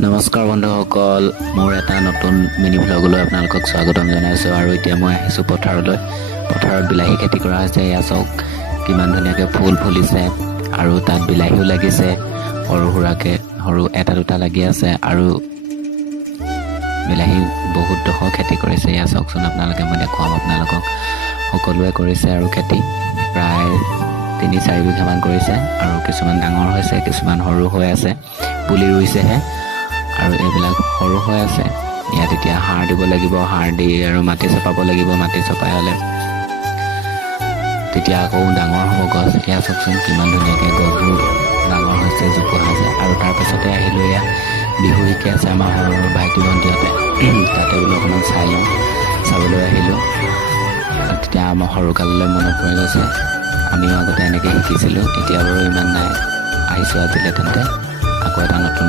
নমস্কাৰ বন্ধুসকল, মোৰ এটা নতুন মিনি ভ্লগলৈ আপোনালোকক স্বাগতম জনাইছোঁ। আৰু এতিয়া মই আহিছোঁ পথাৰলৈ। পথাৰত বিলাহী খেতি কৰা হৈছে। এয়া চাওক কিমান ধুনীয়াকৈ ফুল ফুলিছে আৰু তাত বিলাহীও লাগিছে। সৰু সুৰাকৈ সৰু এটা দুটা লাগি আছে আৰু বিলাহী বহুত ডোখৰ খেতি কৰিছে। এয়া চাওকচোন আপোনালোকে, মই দেখুৱাম আপোনালোকক। সকলোৱে কৰিছে আৰু খেতি প্ৰায় ৩-৪ বিঘামান কৰিছে আৰু কিছুমান ডাঙৰ হৈছে, কিছুমান সৰু হৈ আছে, পুলি ৰুইছেহে আৰু এইবিলাক সৰু হৈ আছে। ইয়াত এতিয়া সাৰ দিব লাগিব, সাৰ দি আৰু মাটি চপাব লাগিব। মাটি চপাই হ'লে তেতিয়া আকৌ ডাঙৰ হ'ব গছ। এয়া চাওকচোন কিমান ধুনীয়াকৈ গছবোৰ ডাঙৰ হৈছে, জোপোহা হৈছে। আৰু তাৰপিছতে আহিলোঁ, এয়া বিহু শিকি আছে আমাৰ সৰু সৰু ভাইটি ভণ্টিহঁতে। তাতে বোলো অকণমান চাই লওঁ, চাবলৈ আহিলোঁ। তেতিয়া আমাৰ সৰুকাললৈ মনত পৰি গৈছে, আমিও আগতে এনেকৈ শিকিছিলোঁ। এতিয়া বাৰু ইমান নাই। আহিছোঁ আজিলৈ তেন্তে আকৌ এটা নতুন